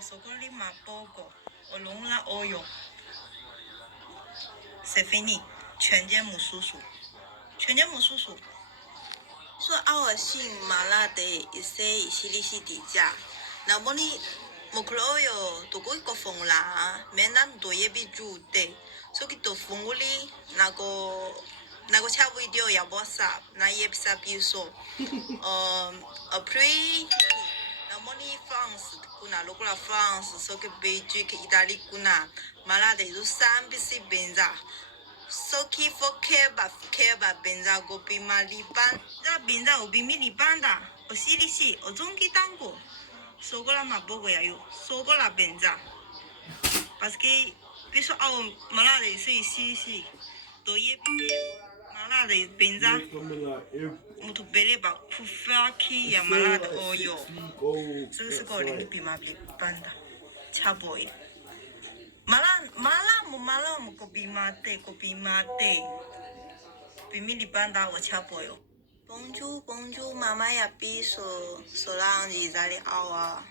sokoli mapogo, olong la oyo. C'est fini，全家母叔叔，全家母叔叔。说我姓马拉的，一些一些利息底价，那么你莫克罗哟，都过一个风啦，没那多也比住的，所以都风屋里那个差不多要不啥，那也不啥比如说，après，那么你 France kuna lokola France，所以 Belgique Italie kuna，马拉的就三比四边咋。Soki fo keba benza go bima liban za benza o bimi libanda o silisi o zongi tango sogola mabogo ya yo sogola benza parce que biso au malade silisi do ye malade benza mutu beleba kufaki ya malade oyo so ko le bima libanda chaboy malam kopi mate bimi libanda wa chapoyo bonjour mama ya piso solange zali awa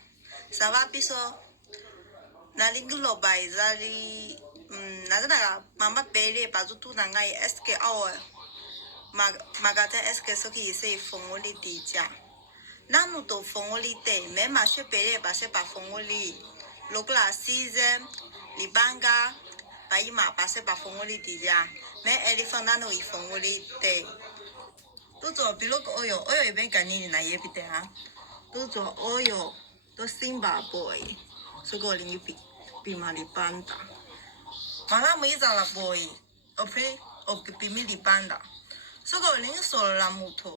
ça va piso nalingulo bai zali nagana mama bele bazutu nangai eske awa magata eske soki se fongoli dija nanu to fongoli te mema she bele ba se pa fongoli lokla season libanga paima pase pa fongoli dija me elefanta no i fongoli te tuto bilok oyo iben kanini na yepite ha tuto oyo to simba boy sogoli yupi pimali panda mala muiza la boy opre o pimili panda sogoli solo la muto